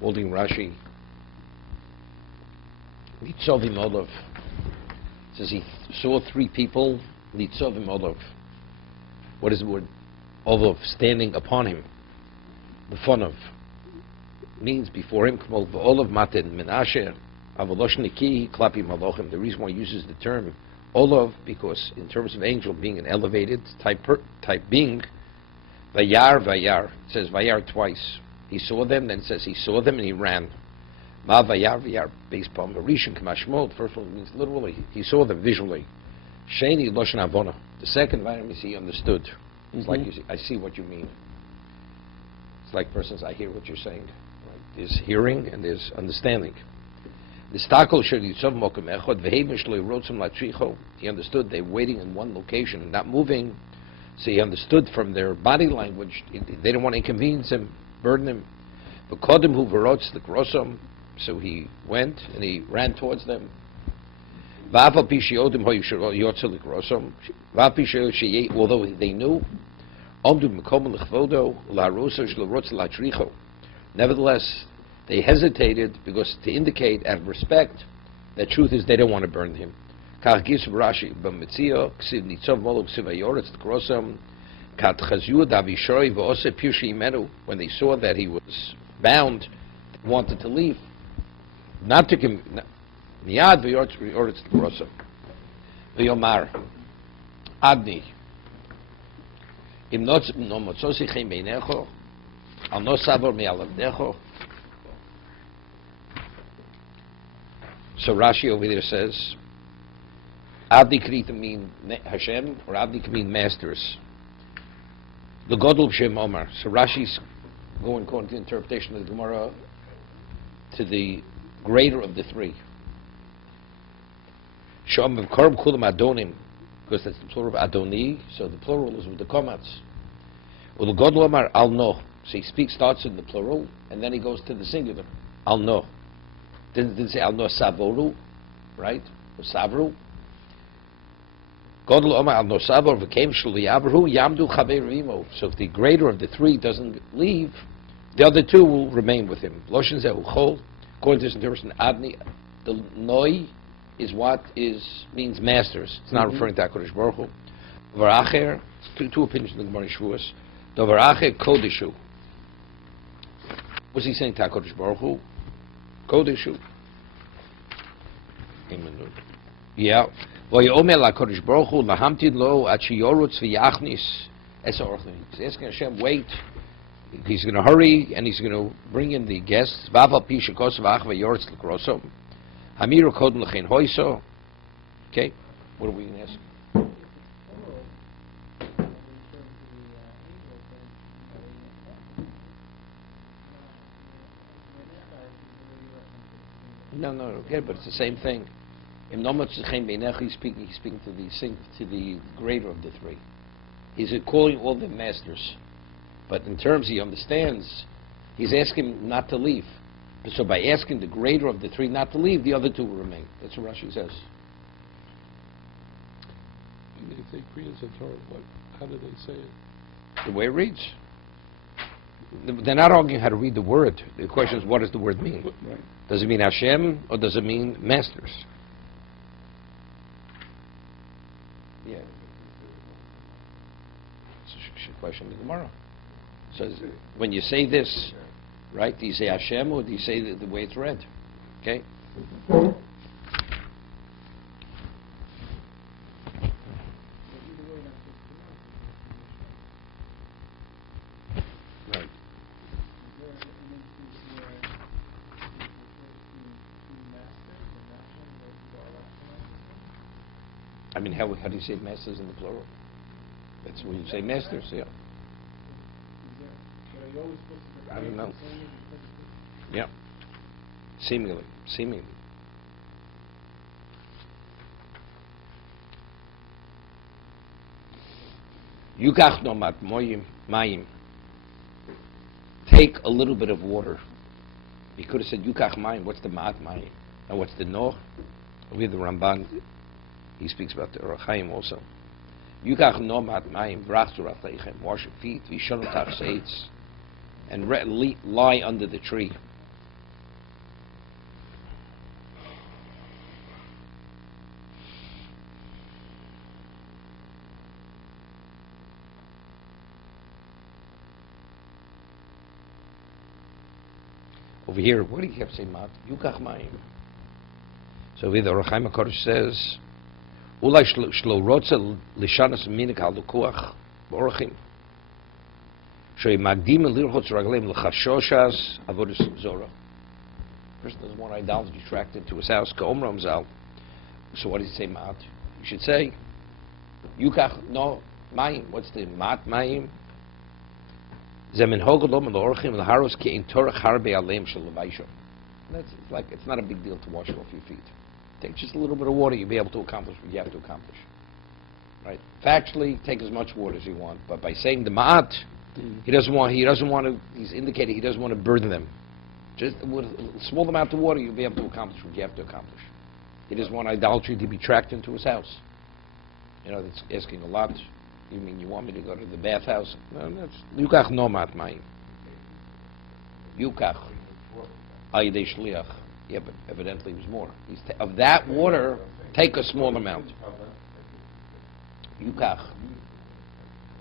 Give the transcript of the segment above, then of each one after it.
holding Rashi. Litzovim Olav. Says he saw three people. Litzovim Olav. What is the word? Olav, standing upon him. The fun of means before him. Olav maten menasher. Avolosh klapi malochim. The reason why he uses the term Olav, because in terms of angel being an elevated type being, Vayar, it says Vayar twice. He saw them, then it says he saw them and he ran. Ma Vayar, based upon Marishan Kamashmod. First one means literally, he saw them visually. Sheni Loshan Avona. The second Vayar means he understood. It's like you see, I see what you mean. It's like persons, I hear what you're saying. Right? There's hearing and there's understanding. He understood they're waiting in one location and not moving. So he understood from their body language, they didn't want to inconvenience him, burden him. So he went and he ran towards them. Although they knew, nevertheless, they hesitated because to indicate out of respect that truth is they don't want to burn him. When they saw that he was bound, they wanted to leave. Not to come. Adni. So Rashi over there says, Abdi Krita mean Hashem, or Abdi can mean masters. The Godel Shem Omar. So Rashi's going according to the interpretation of the Gemara to the greater of the three. Shom of Korb Kulam Adonim, because that's the plural of Adoni, so the plural is with the comments. Well, the Godel Omar Al No. So he starts in the plural, and then he goes to the singular. Al No. Didn't say Al No Savoru, right? Or Savru. Godel Omar Al No Savor became Shuliyabru Yamdu Chaverimo. So if the greater of the three doesn't leave, the other two will remain with him. Loshen Zehu Chol. According to this interpretation, Adni, the Noi is what means masters. It's not referring to HaKadosh Baruch Hu. Varacher, two opinions in the Gemara Shavuos. Varacher Kodeshu. What's he saying to HaKadosh Baruch Hu? Kodeshu. Yeah. Vayomer LaKadosh Baruch Hu lahamtid lo at sheyorutz v'yachnis es orchim. He's asking Hashem, wait. He's going to hurry and he's going to bring in the guests. Vaval pi shekos v'ach v'yorutz l'krosom. Hamiru kodem l'chein hoiso. Okay. What are we going to ask? No, okay, but it's the same thing. He's speaking to the greater of the three. He's calling all the masters. But in terms he understands, he's asking not to leave. So by asking the greater of the three not to leave, the other two will remain. That's what Rashi says. If they agree as a Torah, how do they say it? The way it reads. They're not arguing how to read the word. The question is, what does the word mean? Right. Does it mean Hashem or does it mean masters? Yeah. It's a question of the Gemara. So when you say this, right, do you say Hashem or do you say the way it's read? Okay? Right. I mean, how do you say masters in the plural? That's when you say masters, yeah. I don't know. Yeah. Seemingly. Yukach nomat mayim. Take a little bit of water. He could have said Yukach mayim. What's the ma'at mayim? And what's the no? We have the Ramban. He speaks about the Orach Chaim also. Yukach nomat mayim brachtu rafleichem. Wash your feet. Vishonu tachseitz. And lie under the tree. Over here, what do you have to say, mat? Yukach mayim. So the Ohr HaChaim HaKadosh says, Ulai shlo rotze lishanas minik al lukuach b'orachim. Shoy magdim lirchotz ragleim l'chashoshas avodas zora. Person doesn't want idolatry tracked into his house. Ka'omram zal. So what does he say, mat? You should say, Yukach, no, mayim. What's the mat mayim? Zemin hogodom and the orchim and the haros ki in torach harbe aleim shel levaisho. That's like, it's not a big deal to wash off your feet. Take just a little bit of water, you'll be able to accomplish what you have to accomplish. Right? Factually, take as much water as you want, but by saying the ma'at, he doesn't want to, he's indicating he doesn't want to burden them. Just with a small amount of water, you'll be able to accomplish what you have to accomplish. He doesn't want idolatry to be tracked into his house. You know, that's asking a lot. You mean you want me to go to the bathhouse? No, that's Yukach no mat mayim. Yukach ayidei shliach. Yeah, but evidently it was more. Of that water, take a small amount. Yukach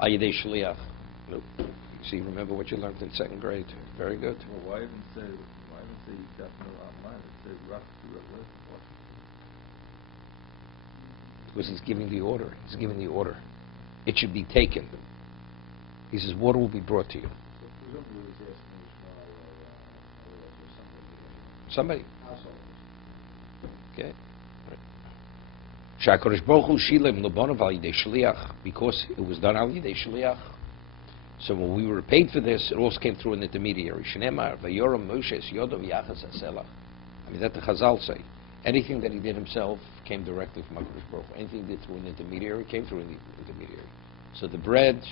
ayidei shliach. Look, see, remember what you learned in second grade. Very good. Well, why even say Yukach no mat mayim? It says Rashi. Because he's giving the order. He's giving the order. It should be taken. He says, water will be brought to you. Somebody. Okay. Sha'Kodesh Baruch Hu shilem l'bonav al yidei shliach, because it was done al yidei shliach. So when we were paid for this, it also came through an intermediary. Shneimar Vayeira Moshe es yodav yachas haselach. I mean, that the Chazal say. Anything that he did himself came directly from HaKadosh Baruch Hu. Anything he did through an intermediary came through an intermediary. So the bread,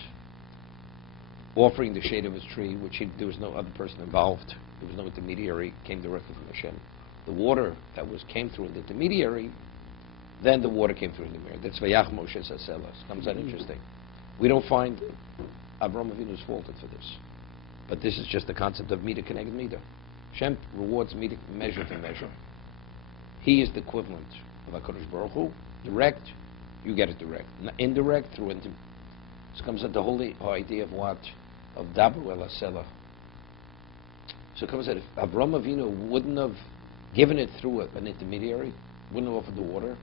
offering the shade of his tree, which there was no other person involved, there was no intermediary, came directly from Hashem. The water that came through an intermediary, then the water came through an intermediary. That's Vayach Moshe Saselas. Comes out interesting. We don't find Avraham Avinu's faulted for this. But this is just the concept of Mida Keneged Mida. Hashem rewards Mida measure for measure. He is the equivalent of HaKadosh Baruch Hu. Direct, you get it direct. Indirect, through this comes at the whole idea of what? Of Dabru El HaSelah. So it comes at if Avraham Avinu wouldn't have given it through an intermediary, wouldn't have offered the water,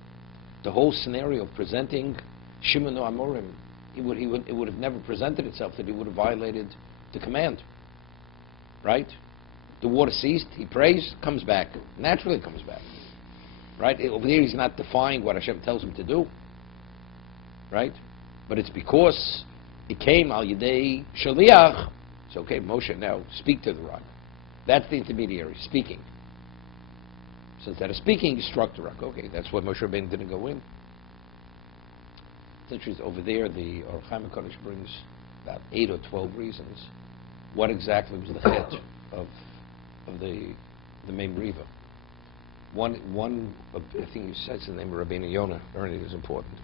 the whole scenario of presenting Shimon no Amorim, it would have never presented itself, that he would have violated the command. Right? The water ceased, he prays, comes back. Naturally comes back. Right? Over there he's not defying what Hashem tells him to do. Right? But it's because it came al yidei shaliach. So okay, Moshe, now speak to the rock. That's the intermediary, speaking. So instead of speaking, he struck the rock. Okay, that's why Moshe Rabbeinu didn't go in. It's interesting, over there, the Ohr HaChaim HaKadosh brings about 8 or 12 reasons. What exactly was the chet of the main riva? One I think you said the name of Rabbeinu Yonah. Learning is important.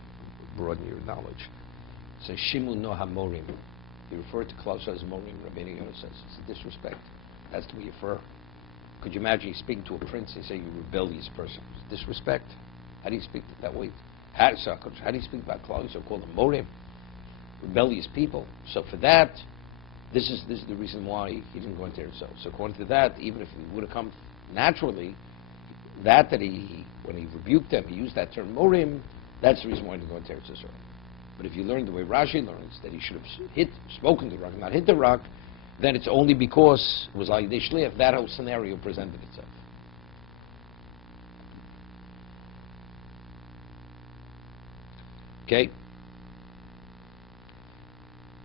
Broaden your knowledge. It says Shimu no hamorim. He referred to Klaus as morim. Rabbeinu Yonah says it's a disrespect. That's to be refer. Could you imagine you speaking to a prince and say you rebellious person? It's disrespect. How do you speak that way? How do you speak about Klaus? So call them morim, rebellious people. So for that, this is the reason why he didn't go into Eretz Yisrael. So according to that, even if he would have come naturally, that he when he rebuked them, he used that term morim. That's the reason why he didn't go into Eretz Yisrael. But if you learn the way Rashi learns, that he should have spoken to the rock, not hit the rock, then it's only because it was like the shliach, that whole scenario presented itself. Okay?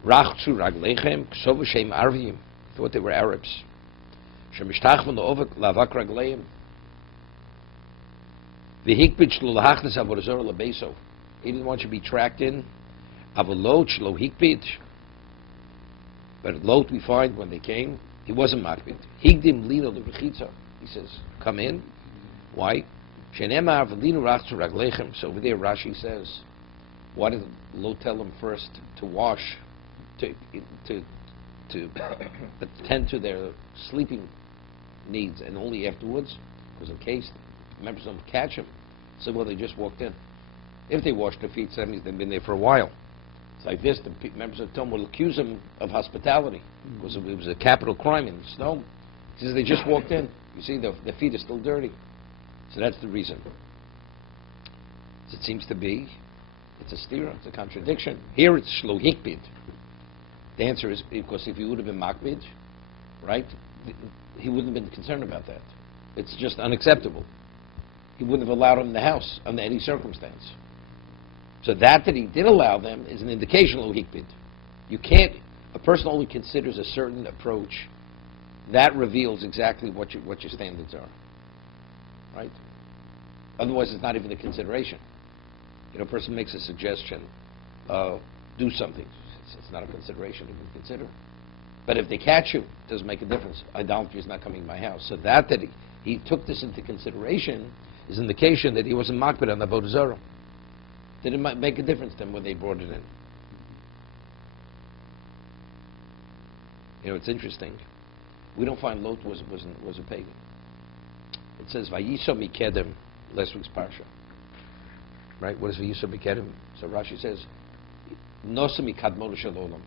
Rachzu raglechem k'sovu shem arvim. Thought they were Arabs. Shemishtach von le'ovak lavak ragleim. V'hikbit shlo lahachnes avorazor lebeso. He didn't want you to be tracked in. Avolot shlo hikbit. But at Lot we find when they came, he wasn't makbid. Higdim lino le'rechitza. He says, come in. Why? Shenemar v'linu rachzu raglechem. So over there Rashi says, why did Lot tell them first to wash, to attend to their sleeping needs, and only afterwards? Because in case members don't catch him. So well, they just walked in. If they washed their feet, that means they've been there for a while. It's like this, the members of Tom will accuse him of hospitality, because it was a capital crime in Sodom He says they just walked in. You see, their feet are still dirty. So that's the reason. It seems to be, it's a stira, it's a contradiction. Here it's shlo hikbid. The answer is because if he would have been makbid, right, he wouldn't have been concerned about that. It's just unacceptable. He wouldn't have allowed him in the house under any circumstance. So that he did allow them is an indication of hikbid. You can't, a person only considers a certain approach. That reveals exactly what your standards are. Right? Otherwise it's not even a consideration. You know, a person makes a suggestion, do something. It's not a consideration to even consider. But if they catch you, it doesn't make a difference. Idolatry is not coming to my house. So that he took this into consideration is an indication that he wasn't makbid on the avodah zarah. Didn't make a difference to him when they brought it in. You know, it's interesting. We don't find Lot was a pagan. It says Vayeira mikedem, last week's parsha. Right? What is Vayeira mikedem? So Rashi says, Nosa mikadmo l'shalom.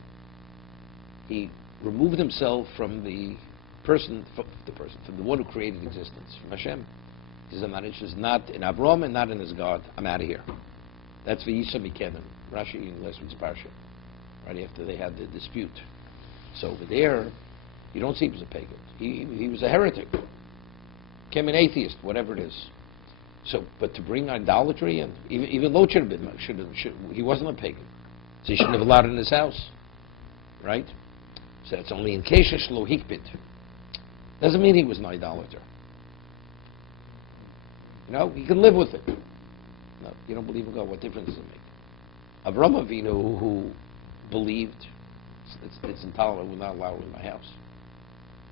He removed himself from the person, from the one who created existence, from Hashem. He says, I'm not interested, not in Avram and not in his God. I'm out of here. That's Vayeira mikedem. Rashi in last week's parsha. Right after they had the dispute. So over there, you don't see him as a pagan. He was a heretic. Became an atheist, whatever it is. So, but to bring idolatry, and even Lot should have been, he wasn't a pagan. So he shouldn't have allowed it in his house. Right? So that's only in case shlo hikbid. Doesn't mean he was an idolater. You know, he can live with it. No, you don't believe in God, what difference does it make? Avraham Avinu, who believed, it's intolerant, will not allow it in my house.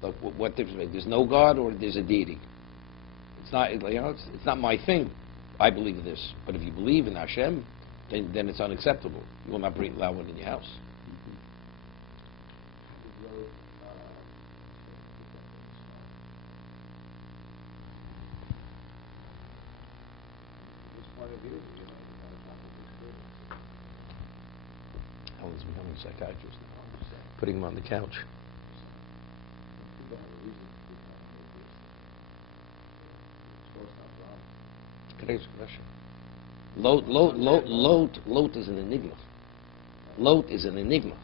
Look, what difference does it make? There's no God or there's a deity. It's not, you know, it's not my thing. I believe this. But if you believe in Hashem, then it's unacceptable. You will not allow one in your house. Alan's becoming a psychiatrist now. Putting him on the couch. Today's question. Lot is an enigma. Lot is an enigma.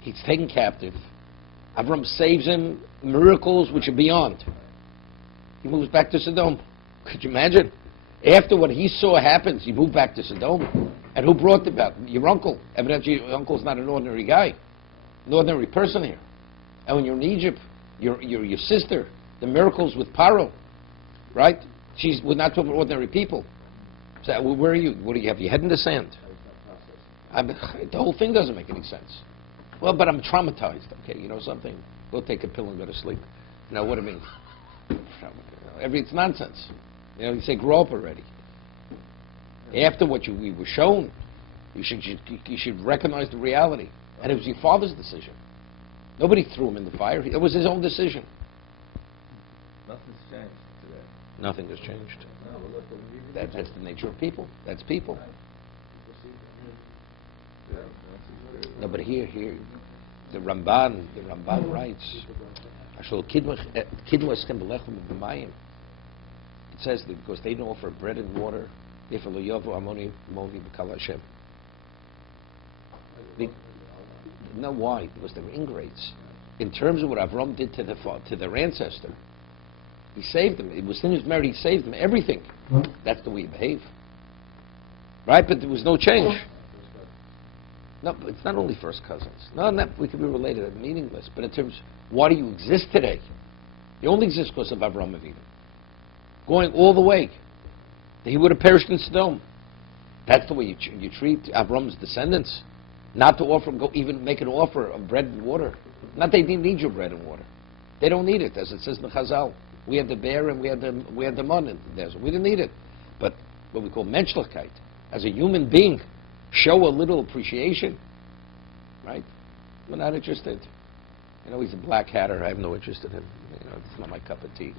He's taken captive. Avram saves him, miracles which are beyond. He moves back to Sodom. Could you imagine? After what he saw happens, he moved back to Sodom. And who brought it about? Your uncle. Evidently, your uncle's not an ordinary guy, an ordinary person here. And when you're in Egypt, your sister, the miracles with Paro, right? We're not talking about ordinary people. So where are you? What do you have? Your head in the sand? The whole thing doesn't make any sense. Well, but I'm traumatized. Okay, you know something? Go take a pill and go to sleep. You know what I mean? It's nonsense. You know, you say grow up already. After what we were shown, you should recognize the reality. And it was your father's decision. Nobody threw him in the fire. It was his own decision. Nothing's changed today. Nothing has changed. No, but look, That's the nature of people. That's people. Yeah, that's what it is. No, but here, the Ramban writes, it says that because they don't offer bread and water, no, why? Because they were ingrates. In terms of what Avram did to their ancestor, he saved them. It was in his merit, he saved them. Everything. That's the way you behave. Right? But there was no change. No, but it's not only first cousins. No, we could be related. That's meaningless. But in terms, why do you exist today? You only exist because of Avram Avinu. Going all the way. He would have perished in Sodom. That's the way you treat Avram's descendants. Not to even make an offer of bread and water. Not they didn't need your bread and water. They don't need it, as it says in the Chazal. We had the bear and we had the man in the desert. We didn't need it. But what we call menschlichkeit, as a human being, show a little appreciation. Right? We're not interested. You know, he's a black hatter. I have no interest in him. You know, it's not my cup of tea.